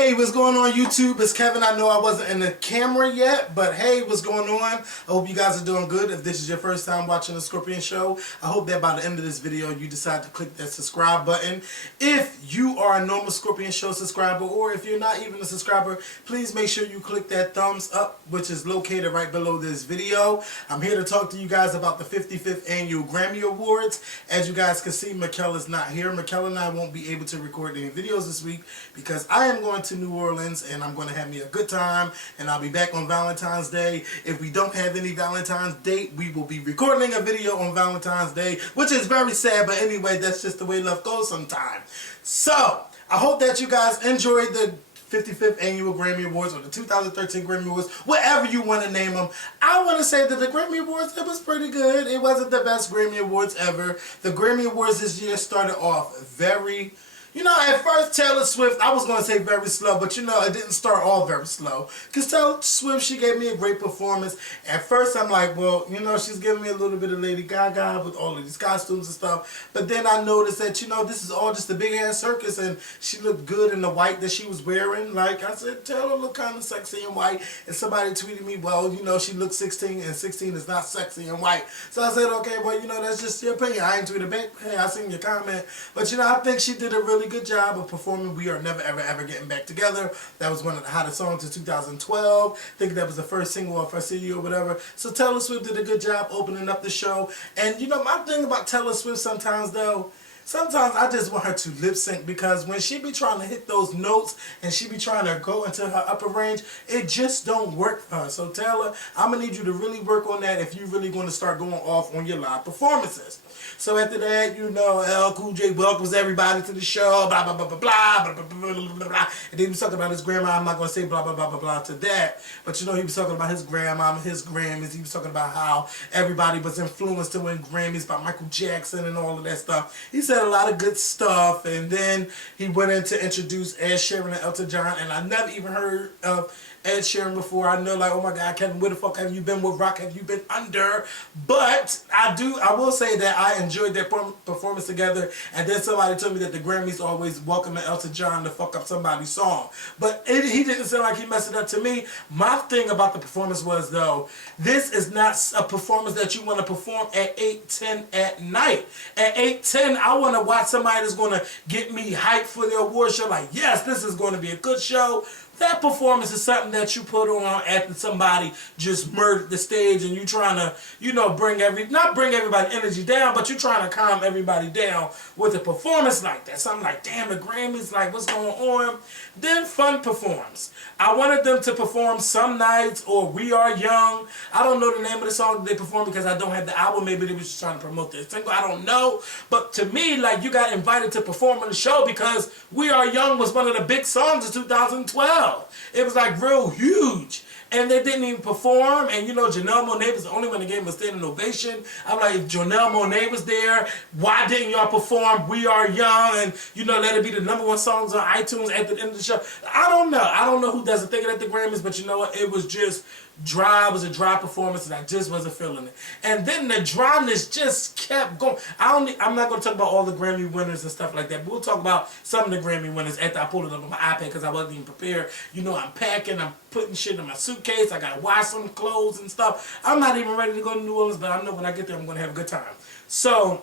Hey, what's going on YouTube? It's Kevin. I know I wasn't in the camera yet, but hey, what's going on? I hope you guys are doing good. If this is your first time watching the Scorpion Show, I hope that by the end of this video you decide to click that subscribe button. If you are a normal Scorpion Show subscriber, or if you're not even a subscriber, please make sure you click that thumbs up, which is located right below this video. I'm here to talk to you guys about the 55th Annual Grammy Awards. As you guys can see, Mikkel is not here. Mikkel and I won't be able to record any videos this week because I am going to New Orleans and I'm going to have me a good time, and I'll be back on Valentine's Day. If we don't have any Valentine's date, we will be recording a video on Valentine's Day, which is very sad, but anyway, that's just the way love goes sometimes. So, I hope that you guys enjoyed the 55th Annual Grammy Awards, or the 2013 Grammy Awards, whatever you want to name them. I want to say that the Grammy Awards, it was pretty good. It wasn't the best Grammy Awards ever. The Grammy Awards this year started off very... at first Taylor Swift, I was going to say very slow, but it didn't start all very slow. Because Taylor Swift, she gave me a great performance. At first I'm like, well, she's giving me a little bit of Lady Gaga with all of these costumes and stuff. But then I noticed that, this is all just a big ass circus, and she looked good in the white that she was wearing. Like I said, Taylor looked kind of sexy in white. And somebody tweeted me, well, she looked 16, and 16 is not sexy in white. So I said, okay, well, that's just your opinion. I ain't tweeted back. Hey, I seen your comment. But, I think she did a really good job of performing We Are Never Ever Ever Getting Back Together. That was one of the hottest songs of 2012. I think that was the first single off her CD or whatever. So Taylor Swift did a good job opening up the show. And my thing about Taylor Swift sometimes though, sometimes I just want her to lip sync, because when she be trying to hit those notes and she be trying to go into her upper range, it just don't work for her. So Taylor, I'm going to need you to really work on that if you're really going to start going off on your live performances. So after that, LL Cool J welcomes everybody to the show, blah, blah, blah, blah, blah, blah, blah, blah, blah, blah. And then he was talking about his grandma. I'm not going to say blah, blah, blah, blah, blah to that. But he was talking about his grandma and his Grammys. He was talking about how everybody was influenced to win Grammys by Michael Jackson and all of that stuff. He said a lot of good stuff. And then he went in to introduce Ed Sheeran and Elton John. And I never even heard of Ed Sheeran before. I know, like, oh my God, Kevin, where the fuck have you been? What rock have you been under? But I will say that I enjoyed their performance together. And then somebody told me that the Grammys always welcome Elton John to fuck up somebody's song. But he didn't sound like he messed it up to me. My thing about the performance was, though, this is not a performance that you want to perform at 8:10 at night. At 8:10, I want to watch somebody that's going to get me hyped for the award show. Like, yes, this is going to be a good show. That performance is something that you put on after somebody just murdered the stage, and you trying to, not bring everybody energy down, but you're trying to calm everybody down with a performance like that. So I'm like, damn, the Grammys, like, what's going on? Then Fun performs. I wanted them to perform Some Nights or We Are Young. I don't know the name of the song that they performed because I don't have the album. Maybe they were just trying to promote their single. I don't know. But to me, like, you got invited to perform on the show because We Are Young was one of the big songs of 2012. It was like real huge. And they didn't even perform. And Janelle Monáe was the only one that gave him a standing ovation. I'm like, if Janelle Monáe was there, why didn't y'all perform We Are Young and, let it be the #1 songs on iTunes at the end of the show? I don't know. I don't know who doesn't think it at the Grammys, but you know what? It was just dry. It was a dry performance, and I just wasn't feeling it. And then the dryness just kept going. I'm not going to talk about all the Grammy winners and stuff like that, but we'll talk about some of the Grammy winners after I pulled it up on my iPad because I wasn't even prepared. I'm packing, I'm putting shit in my suitcase, I got to wash some clothes and stuff. I'm not even ready to go to New Orleans, but I know when I get there I'm going to have a good time. So,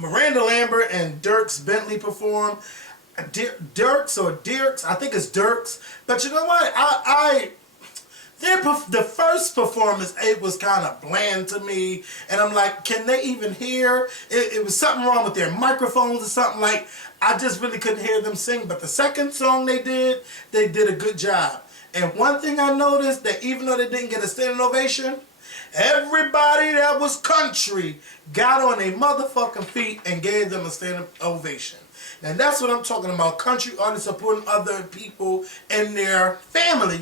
Miranda Lambert and Dierks Bentley performed. Dierks, I think it's Dierks. But you know what? The first performance, it was kind of bland to me, and I'm like, can they even hear? It was something wrong with their microphones or something. Like, I just really couldn't hear them sing. But the second song they did a good job. And one thing I noticed, that even though they didn't get a standing ovation, everybody that was country got on their motherfucking feet and gave them a standing ovation. And that's what I'm talking about. Country artists supporting other people and their family,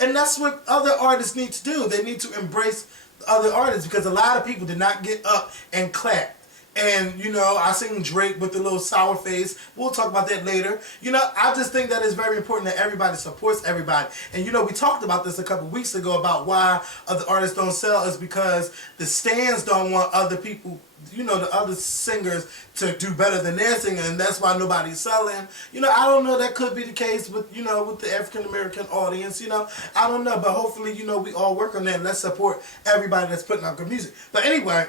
And that's what other artists need to do. They need to embrace other artists, because a lot of people did not get up and clap. And, you know, I seen Drake with the little sour face. We'll talk about that later. You know, I just think that it's very important that everybody supports everybody. And, you know, we talked about this a couple weeks ago about why other artists don't sell is because the stands don't want other people, you know, the other singers to do better than their singer, and that's why nobody's selling. You know, I don't know, that could be the case with, you know, with the African American audience, you know. I don't know, but hopefully, you know, we all work on that and let's support everybody that's putting out good music. But anyway,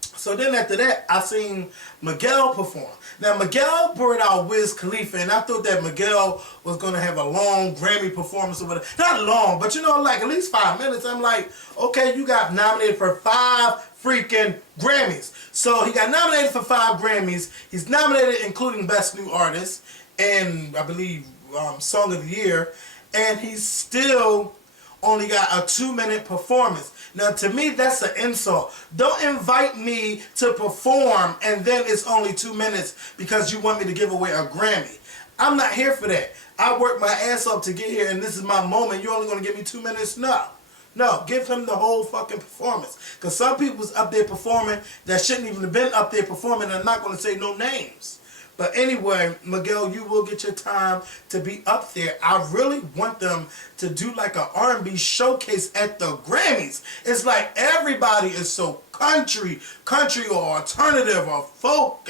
so then after that, I seen Miguel perform. Now, Miguel brought out Wiz Khalifa, and I thought that Miguel was going to have a long Grammy performance or whatever. Not long, but, you know, like at least 5 minutes. I'm like, okay, you got nominated for 5 freaking Grammys. So he got nominated for 5 Grammys. He's nominated including Best New Artist and, I believe, Song of the Year. And he's still only got a 2-minute performance. Now, to me, that's an insult. Don't invite me to perform and then it's only 2 minutes because you want me to give away a Grammy. I'm not here for that. I worked my ass off to get here and this is my moment. You're only going to give me 2 minutes? No. No, give him the whole fucking performance. Because some people's up there performing that shouldn't even have been up there performing and I'm not going to say no names. But anyway, Miguel, you will get your time to be up there. I really want them to do like an R&B showcase at the Grammys. It's like everybody is so country or alternative or folk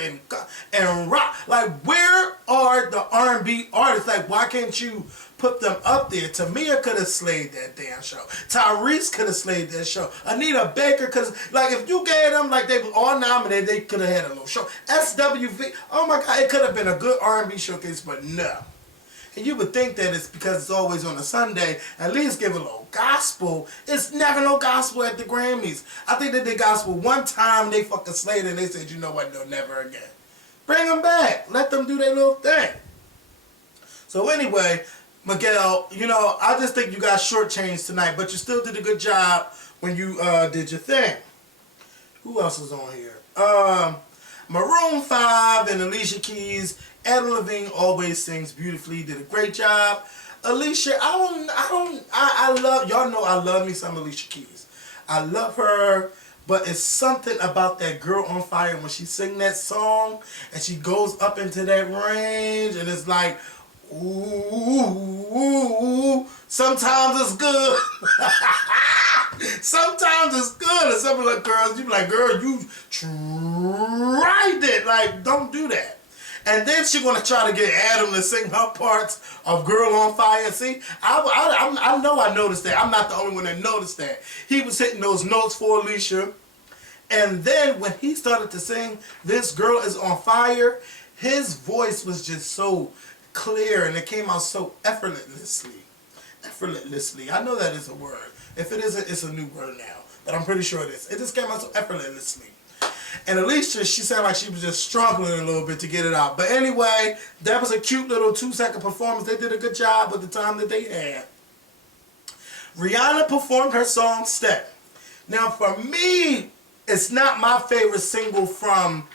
and rock. Like, where are the R&B artists? Like, why can't you put them up there? Tamia could have slayed that damn show. Tyrese could have slayed that show. Anita Baker, because, like, if you gave them, like, they were all nominated, they could have had a little show. SWV, oh my God, it could have been a good R&B showcase, but no. And you would think that it's because it's always on a Sunday, at least give a little gospel. It's never no gospel at the Grammys. I think they did gospel one time, they fucking slayed it, and they said, you know what, no, never again. Bring them back. Let them do their little thing. So anyway, Miguel, you know, I just think you got shortchanged tonight, but you still did a good job when you did your thing. Who else is on here? Maroon 5 and Alicia Keys. Adam Levine always sings beautifully. Did a great job. Alicia, I love, y'all know I love me some Alicia Keys. I love her, but it's something about that Girl on Fire when she sing that song and she goes up into that range and it's like, ooh, sometimes it's good. Sometimes it's good. And some of the girls, you be like, girl, you tried it. Like, don't do that. And then she's going to try to get Adam to sing her parts of Girl on Fire. See, I know I noticed that. I'm not the only one that noticed that. He was hitting those notes for Alicia. And then when he started to sing This Girl Is on Fire, his voice was just so clear and it came out so effortlessly. Effortlessly. I know that is a word. If it isn't, it's a new word now. But I'm pretty sure it is. It just came out so effortlessly. And Alicia, she sounded like she was just struggling a little bit to get it out. But anyway, that was a cute little 2-second performance. They did a good job with the time that they had. Rihanna performed her song, Step. Now, for me, it's not my favorite single from...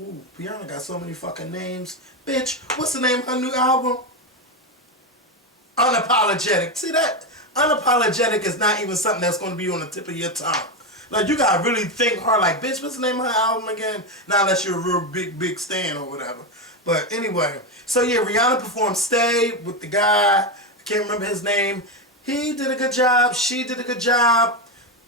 Ooh, Rihanna got so many fucking names. Bitch, what's the name of her new album? Unapologetic. See that? Unapologetic is not even something that's going to be on the tip of your tongue. Like, you gotta really think hard, like, bitch, what's the name of her album again? Not unless you're a real big stan or whatever. But anyway, so yeah, Rihanna performed Stay with the guy, I can't remember his name. He did a good job, she did a good job.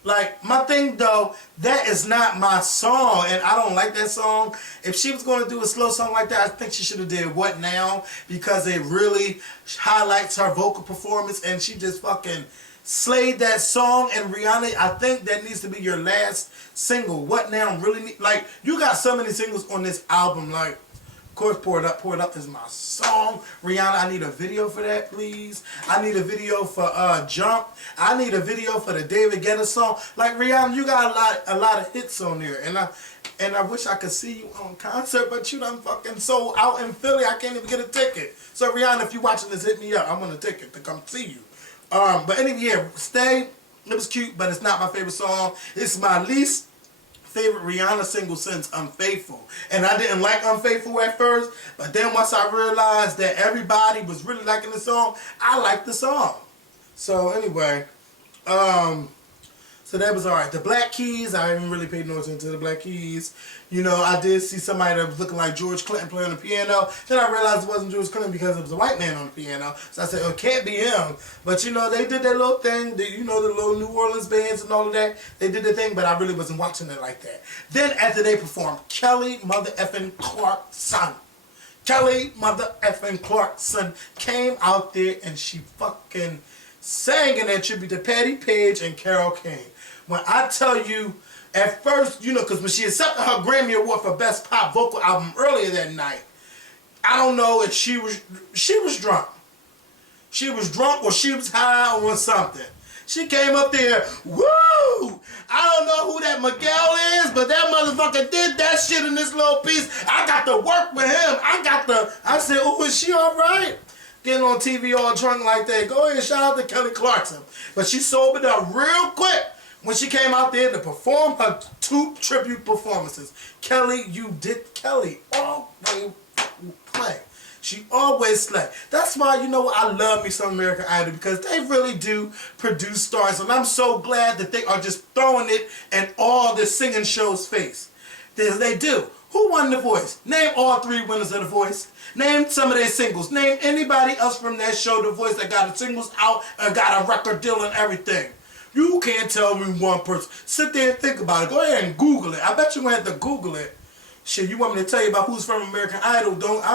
Like, my thing though, that is not my song, and I don't like that song. If she was gonna do a slow song like that, I think she should have did What Now? Because it really highlights her vocal performance, and she just fucking slayed that song. And Rihanna, I think that needs to be your last single. What Now really need, like, you got so many singles on this album. Like, of course, Pour It Up is my song. Rihanna, I need a video for that, please. I need a video for Jump. I need a video for the David Guetta song. Like, Rihanna, you got a lot of hits on there, and I wish I could see you on concert, but you done fucking sold out in Philly. I can't even get a ticket. So Rihanna, if you're watching this, hit me up. I want a ticket to come see you. But anyway, yeah, Stay, it was cute, but it's not my favorite song. It's my least favorite Rihanna single since Unfaithful. And I didn't like Unfaithful at first, but then once I realized that everybody was really liking the song, I liked the song. So anyway, so So that was alright. The Black Keys, I haven't really paid no attention to the Black Keys. You know, I did see somebody that was looking like George Clinton playing the piano. Then I realized it wasn't George Clinton because it was a white man on the piano. So I said, oh, it can't be him. But you know, they did their little thing. You know, the little New Orleans bands and all of that. They did their thing, but I really wasn't watching it like that. Then after they performed, Kelly mother effing Clarkson. Kelly mother effing Clarkson came out there and she fucking sang in tribute to Patti Page and Carole King. When I tell you, at first, you know, because when she accepted her Grammy Award for Best Pop Vocal Album earlier that night, I don't know if she was drunk. She was drunk or she was high or something. She came up there, woo! I don't know who that Miguel is, but that motherfucker did that shit in this little piece. I got to work with him. I said, oh, is she all right? Getting on TV all drunk like that. Go ahead, shout out to Kelly Clarkson. But she sobered up real quick when she came out there to perform her 2 tribute performances. Kelly always play. She always slay. That's why, you know, I love me some American Idol, because they really do produce stars. And I'm so glad that they are just throwing it in all the singing shows' face. They do. Who won The Voice? Name all 3 winners of The Voice. Name some of their singles. Name anybody else from that show, The Voice, that got the singles out and got a record deal and everything. You can't tell me one person. Sit there and think about it. Go ahead and Google it. I bet you're going to have to Google it. Shit, you want me to tell you about who's from American Idol?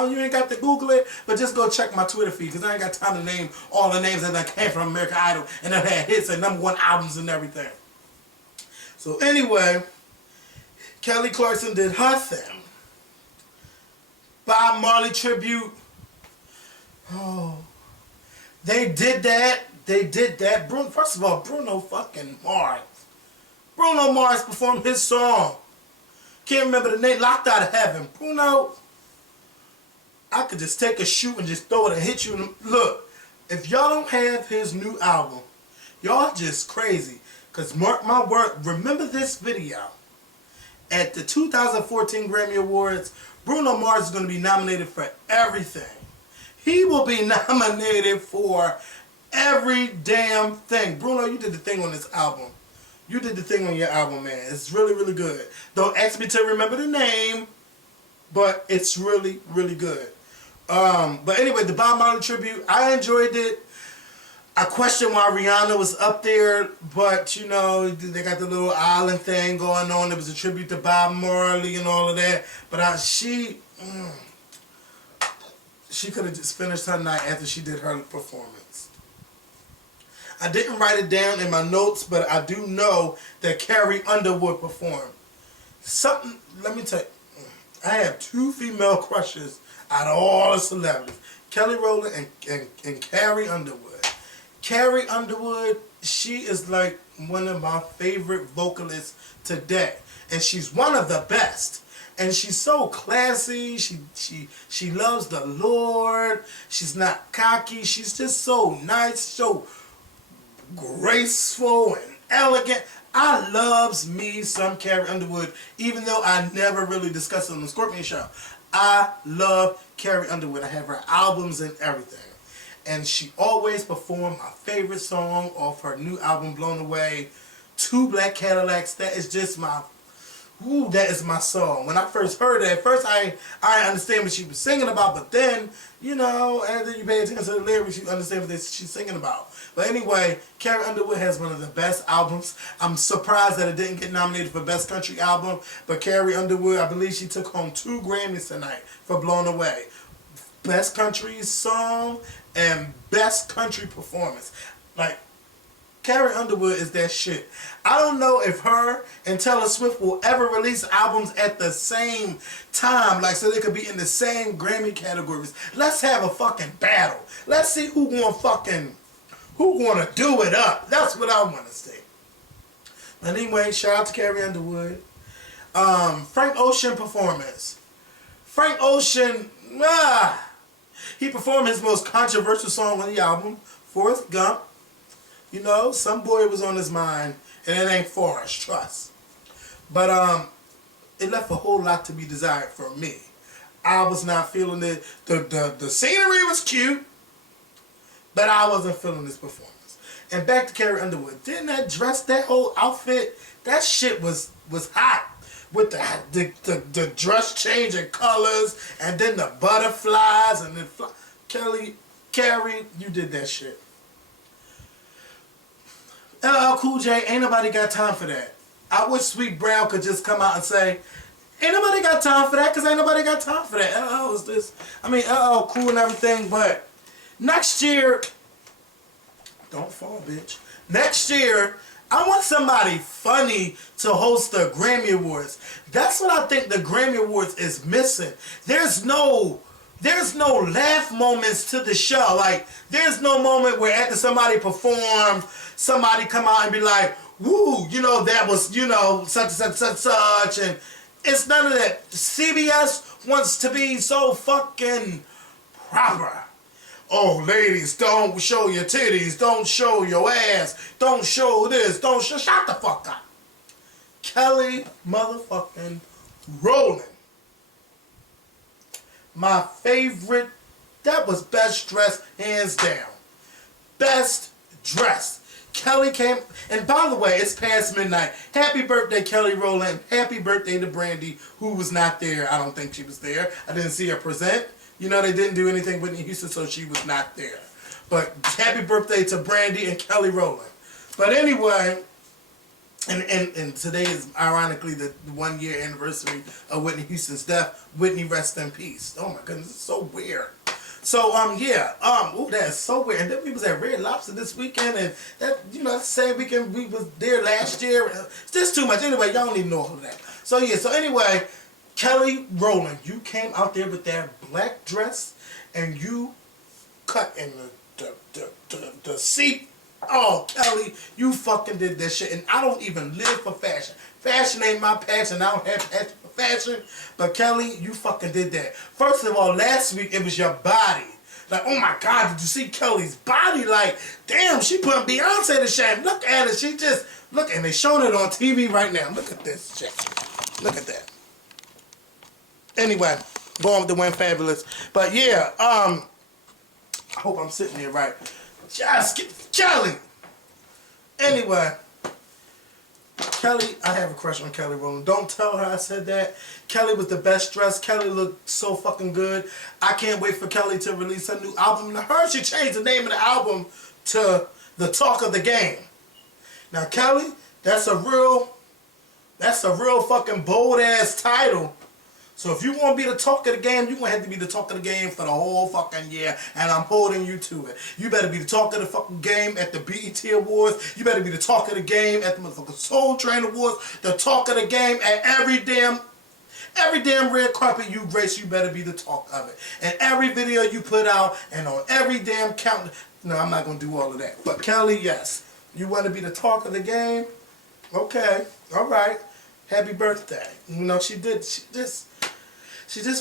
You ain't got to Google it, but just go check my Twitter feed, because I ain't got time to name all the names that came from American Idol and that had hits and #1 albums and everything. So anyway, Kelly Clarkson did her thing. Bob Marley tribute. Oh, they did that. First of all, Bruno fucking Mars. Bruno Mars performed his song. Can't remember the name. Locked Out of Heaven. Bruno, I could just take a shoe and just throw it and hit you. Look, if y'all don't have his new album, y'all just crazy. Because mark my word, remember this video. At the 2014 Grammy Awards, Bruno Mars is going to be nominated for everything. He will be nominated for every damn thing. Bruno, you did the thing on this album. You did the thing on your album, man. It's really, really good. Don't ask me to remember the name, but it's really, really good. But anyway, the Bob Marley tribute, I enjoyed it. I question why Rihanna was up there, but you know, they got the little island thing going on. It was a tribute to Bob Marley and all of that. But she could have just finished her night after she did her performance. I didn't write it down in my notes, but I do know that Carrie Underwood performed. Let me tell you, I have 2 female crushes out of all the celebrities. Kelly Rowland and Carrie Underwood. Carrie Underwood, she is like one of my favorite vocalists today. And she's one of the best. And she's so classy. She loves the Lord. She's not cocky. She's just so nice, so graceful and elegant. I loves me some Carrie Underwood, even though I never really discussed it on the Scorpion Show. I love Carrie Underwood. I have her albums and everything. And she always performed my favorite song off her new album, Blown Away, 2 Black Cadillacs. That is just my, that is my song. When I first heard it, at first I understand what she was singing about, but then, you know, after you pay attention to the lyrics, you understand what she's singing about. But anyway, Carrie Underwood has one of the best albums. I'm surprised that it didn't get nominated for Best Country Album, but Carrie Underwood, I believe she took home 2 Grammys tonight for Blown Away. Best Country Song and Best Country Performance. Like, Carrie Underwood is that shit. I don't know if her and Taylor Swift will ever release albums at the same time, like so they could be in the same Grammy categories. Let's have a fucking battle. Let's see who gonna do it up. That's what I want to see. But anyway, shout out to Carrie Underwood. Frank Ocean performance. Frank Ocean, he performed his most controversial song on the album, Forrest Gump. You know, some boy was on his mind, and it ain't Forrest, trust. But it left a whole lot to be desired for me. I was not feeling it. The scenery was cute, but I wasn't feeling this performance. And back to Carrie Underwood. Didn't that dress, that whole outfit, that shit was hot. With the dress change and colors, and then the butterflies, and then Carrie, you did that shit. LL Cool J, ain't nobody got time for that. I wish Sweet Brown could just come out and say, ain't nobody got time for that, because ain't nobody got time for that. LL is this, I mean, LL cool and everything, but next year, don't fall, bitch. Next year, I want somebody funny to host the Grammy Awards. That's what I think the Grammy Awards is missing. There's no laugh moments to the show. Like, there's no moment where after somebody performs, somebody come out and be like, woo, you know, that was, you know, such and such, and it's none of that. CBS wants to be so fucking proper. Oh, ladies, don't show your titties, don't show your ass, don't show this, don't show... Shut the fuck up. Kelly motherfucking Rowland. My favorite, that was best dressed, hands down. Best dressed. Kelly came, and by the way, it's past midnight. Happy birthday, Kelly Rowland. Happy birthday to Brandy, who was not there. I don't think she was there. I didn't see her present. You know, they didn't do anything with Whitney Houston, so she was not there. But happy birthday to Brandy and Kelly Rowland. But anyway, and today is ironically the 1 year anniversary of Whitney Houston's death. Whitney, rest in peace. Oh my goodness, it's so weird. So yeah, ooh, that is so weird. And then we was at Red Lobster this weekend, and that, you know, that's the same weekend we was there last year. It's just too much. Anyway, y'all don't even know all of that. So yeah, so anyway, Kelly Rowland, you came out there with that black dress, and you cut in the seat. Oh, Kelly, you fucking did that shit. And I don't even live for fashion. Fashion ain't my passion. I don't have passion for fashion. But Kelly, you fucking did that. First of all, last week it was your body. Like, oh my God, did you see Kelly's body? Like, damn, she put Beyonce to shame. Look at it. She just, look, and they showing it on TV right now. Look at this shit. Look at that. Anyway, going with the Win Fabulous. But yeah, I hope I'm sitting here right. Just Kelly. Anyway, Kelly, I have a crush on Kelly Rowland. Don't tell her I said that. Kelly was the best dressed. Kelly looked so fucking good. I can't wait for Kelly to release her new album. I heard she changed the name of the album to The Talk of the Game. Now, Kelly, that's a real fucking bold ass title. So if you want to be the talk of the game, you're going to have to be the talk of the game for the whole fucking year, and I'm holding you to it. You better be the talk of the fucking game at the BET Awards. You better be the talk of the game at the motherfucking Soul Train Awards. The talk of the game at every damn red carpet you grace, you better be the talk of it. And every video you put out, and on every damn count. No, I'm not going to do all of that. But Kelly, yes. You want to be the talk of the game? Okay. All right. Happy birthday. You know, she just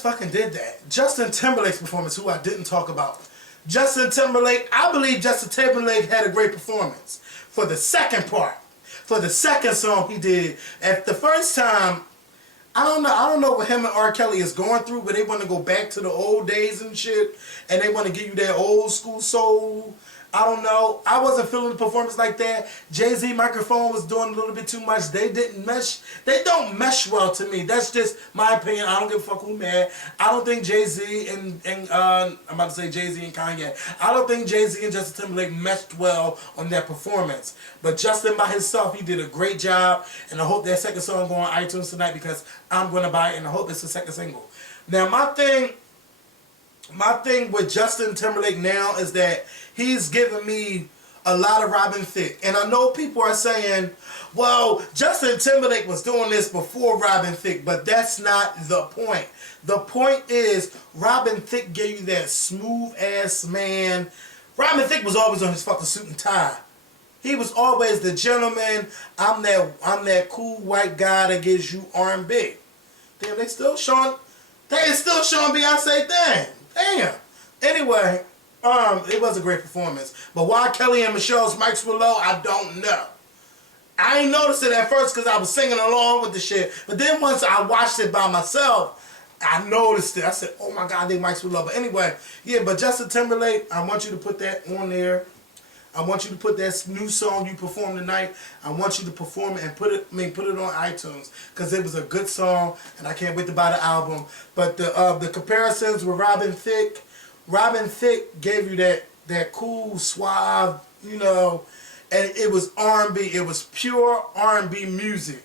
fucking did that. Justin Timberlake's performance, who I didn't talk about. Justin Timberlake, I believe Justin Timberlake had a great performance. For the second part. For the second song he did. At the first time, I don't know what him and R. Kelly is going through, but they want to go back to the old days and shit. And they want to give you that old school soul. I don't know. I wasn't feeling the performance like that. Jay-Z microphone was doing a little bit too much. They didn't mesh. They don't mesh well to me. That's just my opinion. I don't give a fuck who mad. I don't think Jay-Z and I'm about to say Jay-Z and Kanye. I don't think Jay-Z and Justin Timberlake meshed well on that performance. But Justin by himself, he did a great job. And I hope that second song go on iTunes tonight because I'm going to buy it and I hope it's the second single. Now my thing with Justin Timberlake now is that he's giving me a lot of Robin Thicke. And I know people are saying, well, Justin Timberlake was doing this before Robin Thicke, but that's not the point. The point is Robin Thicke gave you that smooth ass man. Robin Thicke was always on his fucking suit and tie. He was always the gentleman. I'm that cool white guy that gives you R&B. Damn, they still showing Beyonce thing. Damn. Anyway, it was a great performance. But why Kelly and Michelle's mics were low, I don't know. I ain't noticed it at first because I was singing along with the shit. But then once I watched it by myself, I noticed it. I said, oh my God, their mics were low. But anyway, yeah, but Justin Timberlake, I want you to put that on there. I want you to put that new song you performed tonight. I want you to perform it and put it on iTunes, because it was a good song, and I can't wait to buy the album. But the comparisons with Robin Thicke gave you that cool, suave, you know, and it was R&B. It was pure R&B music.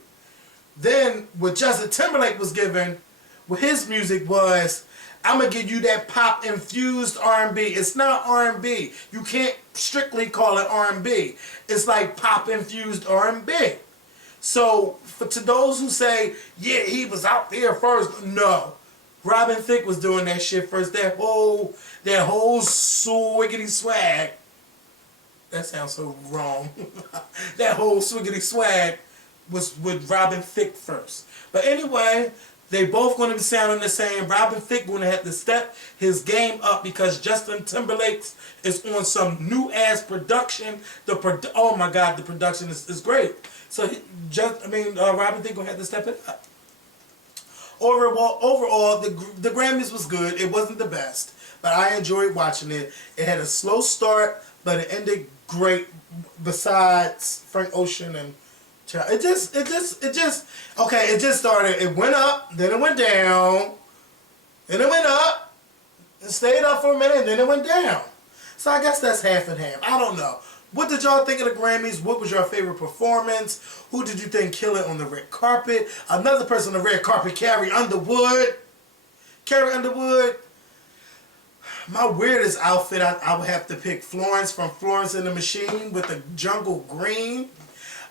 Then what Justin Timberlake was giving with his music was, I'm going to give you that pop-infused R&B. It's not R&B. You can't strictly call it R&B. It's like pop-infused R&B. So, to those who say, yeah, he was out there first, no. Robin Thicke was doing that shit first. That whole swiggity swag. That sounds so wrong. That whole swiggity swag was with Robin Thicke first. But anyway, they both going to be sounding the same. Robin Thicke going to have to step his game up because Justin Timberlake is on some new ass production. Oh my God, the production is great. So Robin Thicke going to have to step it up. Overall, the Grammys was good. It wasn't the best, but I enjoyed watching it. It had a slow start, but it ended great. Besides Frank Ocean and it just started. It went up, then it went down, then it went up, and stayed up for a minute, and then it went down. So I guess that's half and half. I don't know. What did y'all think of the Grammys? What was your favorite performance? Who did you think killed it on the red carpet? Another person on the red carpet, Carrie Underwood. Carrie Underwood. My weirdest outfit, I would have to pick Florence from Florence and the Machine with the jungle green.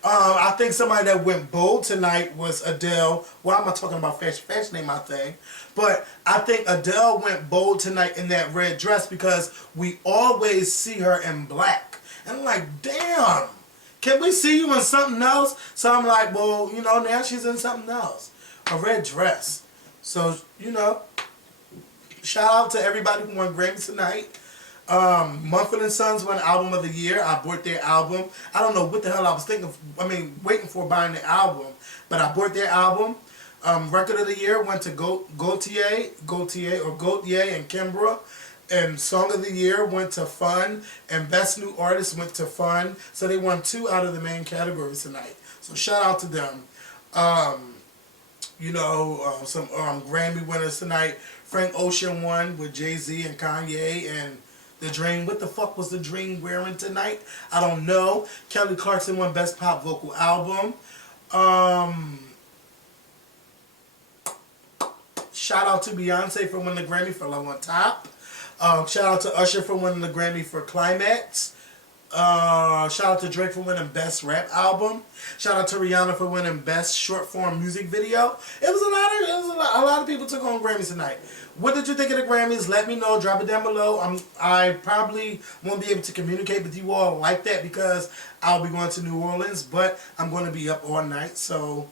I think somebody that went bold tonight was Adele. Why am I talking about fashion? Fashion ain't my thing. But I think Adele went bold tonight in that red dress because we always see her in black. And I'm like, damn, can we see you in something else? So I'm like, well, you know, now she's in something else. A red dress. So, you know, shout out to everybody who won Grammys tonight. Mumford & Sons won Album of the Year. I bought their album. I don't know what the hell I was waiting for buying the album. But I bought their album. Record of the Year went to Gaultier and Kimbra. And Song of the Year went to Fun. And Best New Artist went to Fun. So they won 2 out of the main categories tonight. So shout out to them. Some Grammy winners tonight. Frank Ocean won with Jay-Z and Kanye and The Dream. What the fuck was The Dream wearing tonight? I don't know. Kelly Clarkson won Best Pop Vocal Album. Shout out to Beyonce for winning the Grammy for Love on Top. Shout out to Usher for winning the Grammy for Climax. Shout out to Drake for winning Best Rap Album. Shout out to Rihanna for winning Best Short Form Music Video. It was a lot of people took on Grammys tonight. What did you think of the Grammys? Let me know. Drop it down below. I probably won't be able to communicate with you all like that because I'll be going to New Orleans, but I'm going to be up all night. So,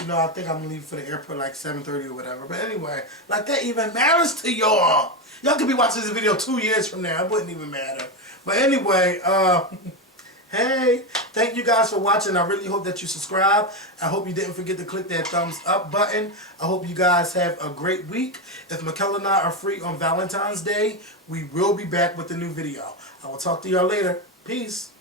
you know, I think I'm going to leave for the airport like 7:30 or whatever. But anyway, like that even matters to y'all. Y'all could be watching this video 2 years from now. It wouldn't even matter. But anyway, hey, thank you guys for watching. I really hope that you subscribe. I hope you didn't forget to click that thumbs up button. I hope you guys have a great week. If Mikkel and I are free on Valentine's Day, we will be back with a new video. I will talk to y'all later. Peace.